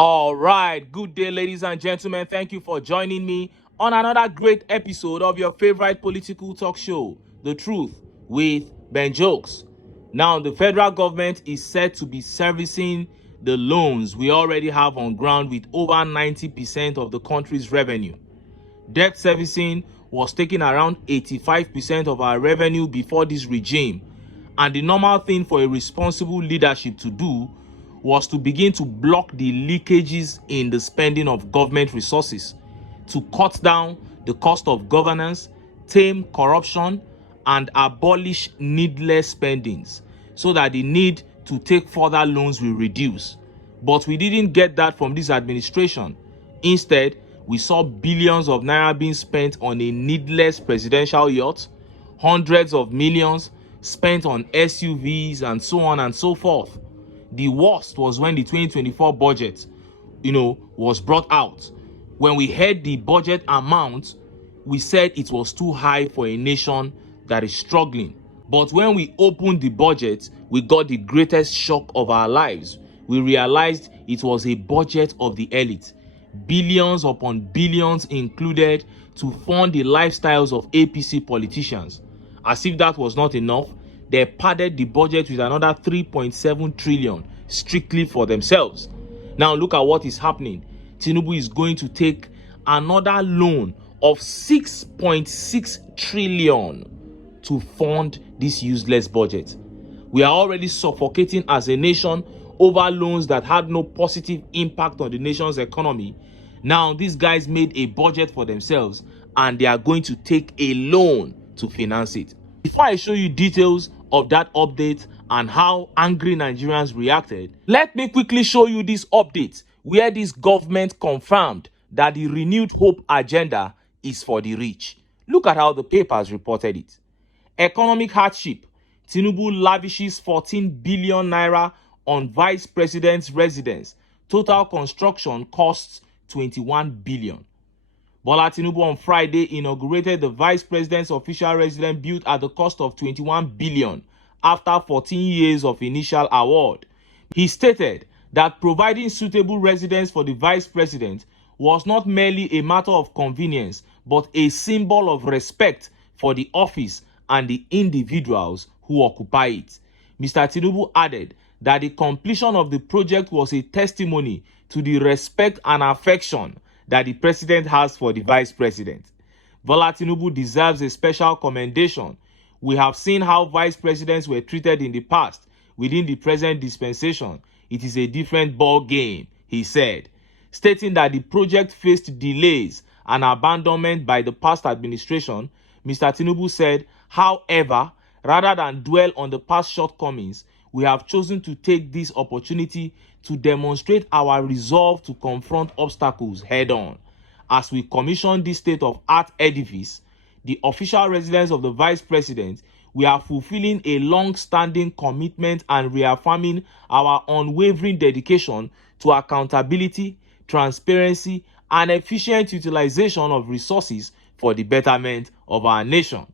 All right, good day, ladies and gentlemen. Thank you for joining me on another great episode of your favorite political talk show, The Truth with Ben Jokes. Now, the federal government is said to be servicing the loans we already have on ground with over 90% of the country's revenue. Debt servicing was taking around 85% of our revenue before this regime, and the normal thing for a responsible leadership to do was to begin to block the leakages in the spending of government resources, to cut down the cost of governance, tame corruption, and abolish needless spendings so that the need to take further loans will reduce. But we didn't get that from this administration. Instead, we saw billions of naira being spent on a needless presidential yacht, hundreds of millions spent on SUVs, and so on and so forth. The worst was when the 2024 budget, was brought out. When we heard the budget amount, we said it was too high for a nation that is struggling. But when we opened the budget, we got the greatest shock of our lives. We realized it was a budget of the elite. Billions upon billions included to fund the lifestyles of APC politicians. As if that was not enough, they padded the budget with another 3.7 trillion strictly for themselves. Now look at what is happening. Tinubu is going to take another loan of 6.6 trillion to fund this useless budget. We are already suffocating as a nation over loans that had no positive impact on the nation's economy. Now these guys made a budget for themselves and they are going to take a loan to finance it. Before I show you details of that update and how angry Nigerians reacted, let me quickly show you this update where this government confirmed that the renewed hope agenda is for the rich. Look at how the papers reported it. Economic hardship. Tinubu lavishes 14 billion naira on vice president's residence. Total construction costs 21 billion. Bola Tinubu on Friday inaugurated the vice president's official residence built at the cost of 21 billion after 14 years of initial award. He stated that providing suitable residence for the vice president was not merely a matter of convenience, but a symbol of respect for the office and the individuals who occupy it. Mr. Tinubu added that the completion of the project was a testimony to the respect and affection that the president has for the vice president. Bola Tinubu deserves a special commendation. We have seen how vice presidents were treated in the past. Within the present dispensation, it is a different ball game, he said, stating that the project faced delays and abandonment by the past administration. Mr. Tinubu said, however, rather than dwell on the past shortcomings, we have chosen to take this opportunity to demonstrate our resolve to confront obstacles head-on. As we commission this state-of-art edifice, the official residence of the vice president, we are fulfilling a long-standing commitment and reaffirming our unwavering dedication to accountability, transparency, and efficient utilization of resources for the betterment of our nation.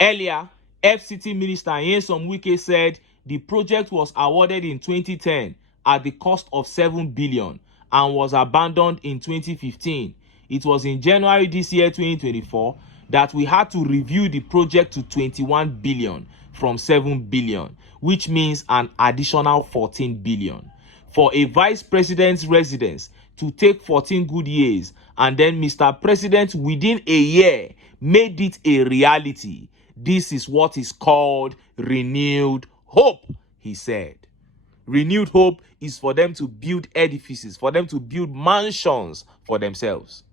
Earlier, FCT Minister N6.6Tr said the project was awarded in 2010 at the cost of 7 billion and was abandoned in 2015. It was in January this year, 2024, that we had to review the project to 21 billion from 7 billion, which means an additional 14 billion. For a vice president's residence to take 14 good years, and then Mr. President within a year made it a reality. This is what is called renewed hope, he said. Renewed hope is for them to build edifices, for them to build mansions for themselves.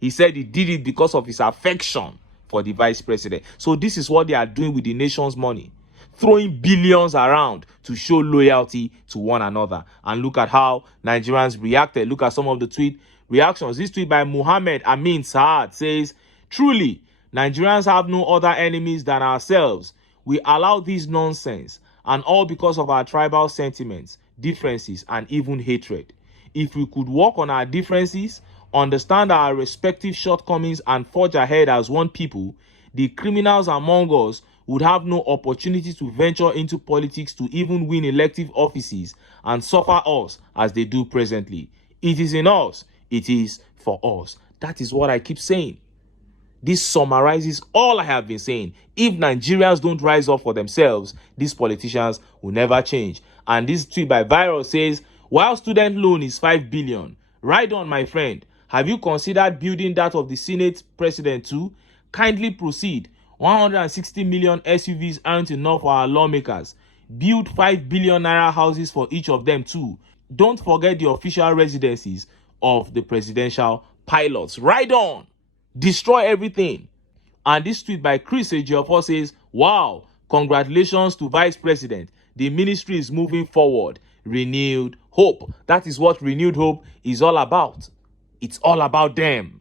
He said he did it because of his affection for the vice president. So this is what they are doing with the nation's money, throwing billions around to show loyalty to one another. And look at how Nigerians reacted. Look at some of the tweet reactions. This tweet by Muhammad Amin Saad says, truly, Nigerians have no other enemies than ourselves. We allow this nonsense, and all because of our tribal sentiments, differences, and even hatred. If we could work on our differences, understand our respective shortcomings, and forge ahead as one people, the criminals among us would have no opportunity to venture into politics to even win elective offices and suffer us as they do presently. It is in us. It is for us. That is what I keep saying. This summarizes all I have been saying. If Nigerians don't rise up for themselves, these politicians will never change. And this tweet by Viral says, while student loan is 5 billion, right on, my friend. Have you considered building that of the Senate president too? Kindly proceed. 160 million SUVs aren't enough for our lawmakers. Build 5 billion naira houses for each of them too. Don't forget the official residencies of the presidential pilots. Right on. Destroy everything. And this tweet by Chris Ejiofor says, wow, congratulations to Vice President. The ministry is moving forward. Renewed hope. That is what renewed hope is all about. It's all about them.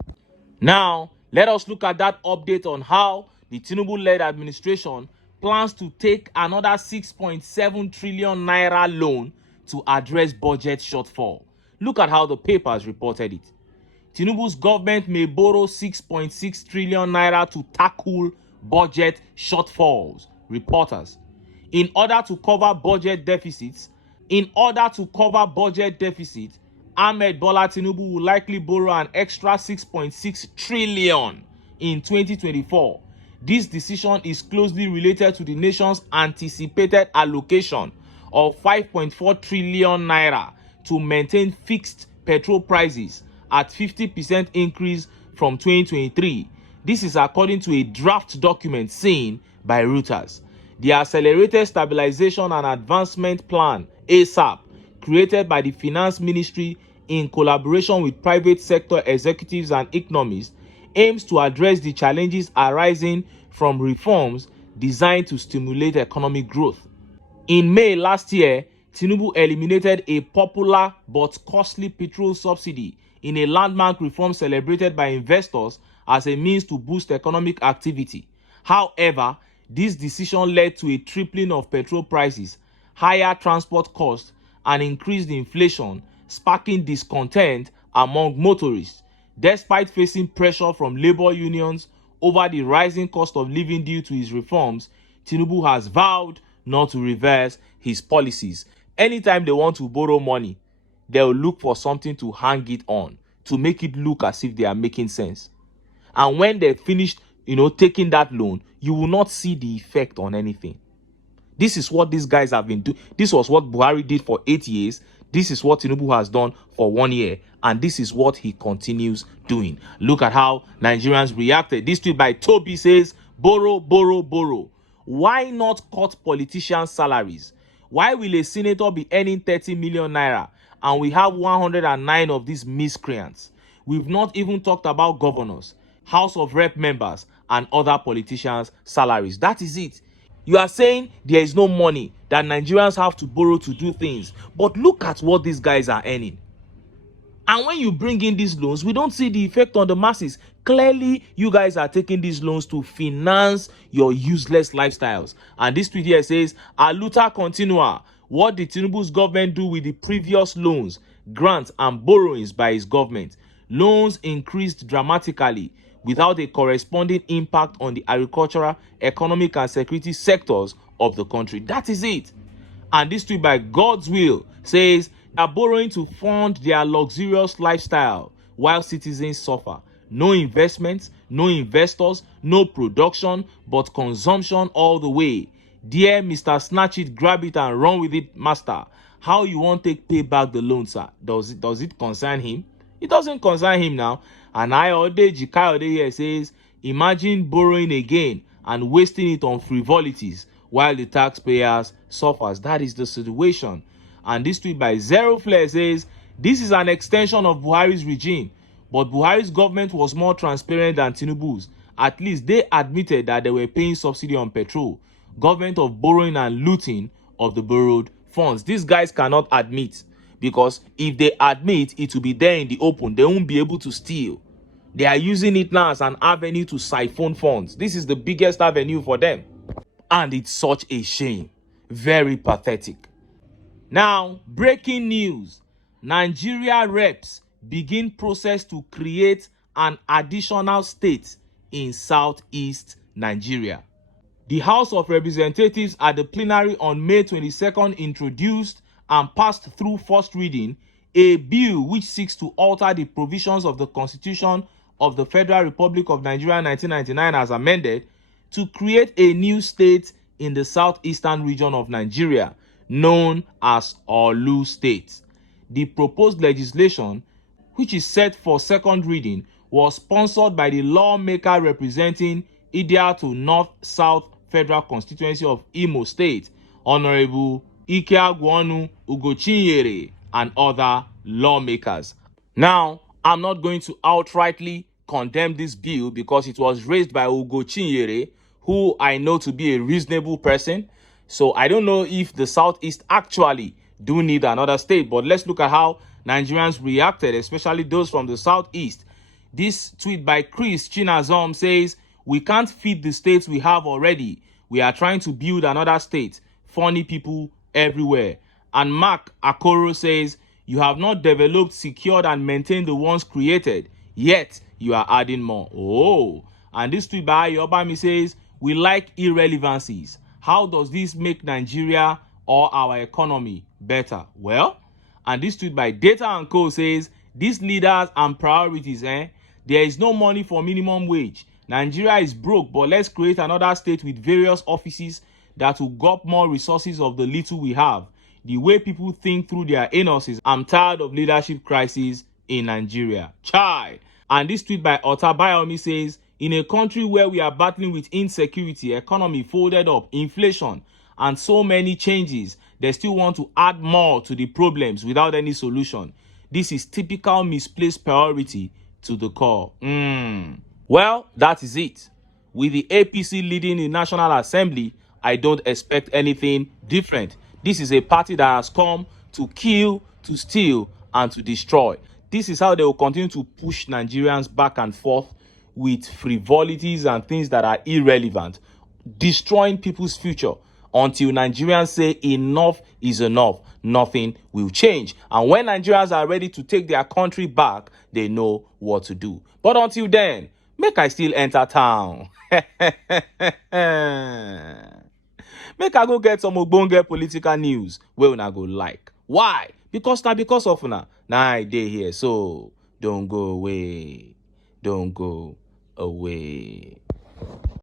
Now, let us look at that update on how the Tinubu-led administration plans to take another 6.7 trillion naira loan to address budget shortfall. Look at how the papers reported it. Tinubu's government may borrow 6.6 trillion naira to tackle budget shortfalls, reporters. In order to cover budget deficits, Ahmed Bola Tinubu will likely borrow an extra 6.6 trillion in 2024. This decision is closely related to the nation's anticipated allocation of 5.4 trillion naira to maintain fixed petrol prices at 50% increase from 2023. This is according to a draft document seen by Reuters. The Accelerated Stabilization and Advancement Plan, ASAP, created by the Finance Ministry in collaboration with private sector executives and economists, aims to address the challenges arising from reforms designed to stimulate economic growth. In May last year, Tinubu eliminated a popular but costly petrol subsidy in a landmark reform celebrated by investors as a means to boost economic activity. However, this decision led to a tripling of petrol prices, higher transport costs, and increased inflation, sparking discontent among motorists. Despite facing pressure from labor unions over the rising cost of living due to his reforms, Tinubu has vowed not to reverse his policies. Anytime they want to borrow money, they'll look for something to hang it on, to make it look as if they are making sense. And when they're finished, taking that loan, you will not see the effect on anything. This is what these guys have been doing. This was what Buhari did for 8 years. This is what Tinubu has done for 1 year. And this is what he continues doing. Look at how Nigerians reacted. This tweet by Toby says, borrow, borrow, borrow. Why not cut politicians' salaries? Why will a senator be earning 30 million naira and we have 109 of these miscreants? We've not even talked about governors, House of Rep members, and other politicians' salaries. That is it. You are saying there is no money, that Nigerians have to borrow to do things. But look at what these guys are earning. And when you bring in these loans, we don't see the effect on the masses. Clearly, you guys are taking these loans to finance your useless lifestyles. And this tweet here says, Aluta continua. What did Tinubu's government do with the previous loans, grants, and borrowings by his government? Loans increased dramatically without a corresponding impact on the agricultural, economic, and security sectors of the country. That is it. And this tweet by God's Will says, they are borrowing to fund their luxurious lifestyle while citizens suffer. No investments, no investors, no production, but consumption all the way. Dear Mr. Snatch It, grab it and run with it, master. How you want to pay back the loan, sir? Does it concern him? It doesn't concern him now. And Ayode Jikayode here says, imagine borrowing again and wasting it on frivolities while the taxpayers suffers. That is the situation. And this tweet by Zero Flare says, this is an extension of Buhari's regime, but Buhari's government was more transparent than Tinubu's. At least they admitted that they were paying subsidy on petrol. Government of borrowing and looting of the borrowed funds. These guys cannot admit, because if they admit, it will be there in the open. They won't be able to steal. They are using it now as an avenue to siphon funds. This is the biggest avenue for them. And it's such a shame. Very pathetic. Now, breaking news. Nigeria reps begin process to create an additional state in southeast Nigeria. The House of Representatives at the plenary on May 22nd introduced and passed through first reading a bill which seeks to alter the provisions of the Constitution of the Federal Republic of Nigeria 1999 as amended to create a new state in the southeastern region of Nigeria known as Olu State. The proposed legislation, which is set for second reading, was sponsored by the lawmaker representing Idiato North-South Federal Constituency of Imo State, Honorable Ike Agwonu Ugochinyere, and other lawmakers. Now, I'm not going to outrightly condemn this bill because it was raised by Ugochinyere, who I know to be a reasonable person. So I don't know if the Southeast actually do need another state, but let's look at how Nigerians reacted, especially those from the Southeast. This tweet by Chris Chinazom says, "We can't feed the states we have already. We are trying to build another state. Funny people everywhere." And Mark Akoro says, "You have not developed, secured, and maintained the ones created, yet you are adding more." Oh, and this tweet by Ayobami says, "We like irrelevancies. How does this make Nigeria or our economy better?" Well, and this tweet by Data and Co says, "These leaders and priorities, there is no money for minimum wage. Nigeria is broke, but let's create another state with various offices that will gulp more resources of the little we have. The way people think through their anuses. I'm tired of leadership crisis in Nigeria. Chai." And this tweet by Otabayomi says, "In a country where we are battling with insecurity, economy folded up, inflation, and so many changes, they still want to add more to the problems without any solution. This is typical misplaced priority to the core." Well, that is it. With the APC leading the National Assembly, I don't expect anything different. This is a party that has come to kill, to steal, and to destroy. This is how they will continue to push Nigerians back and forth with frivolities and things that are irrelevant, destroying people's future until Nigerians say enough is enough. Nothing will change. And when Nigerians are ready to take their country back, they know what to do. But until then, make I still enter town. Make I go get some ogbonge political news wey una go like. Why? Because of una I dey here, so don't go away. Don't go away.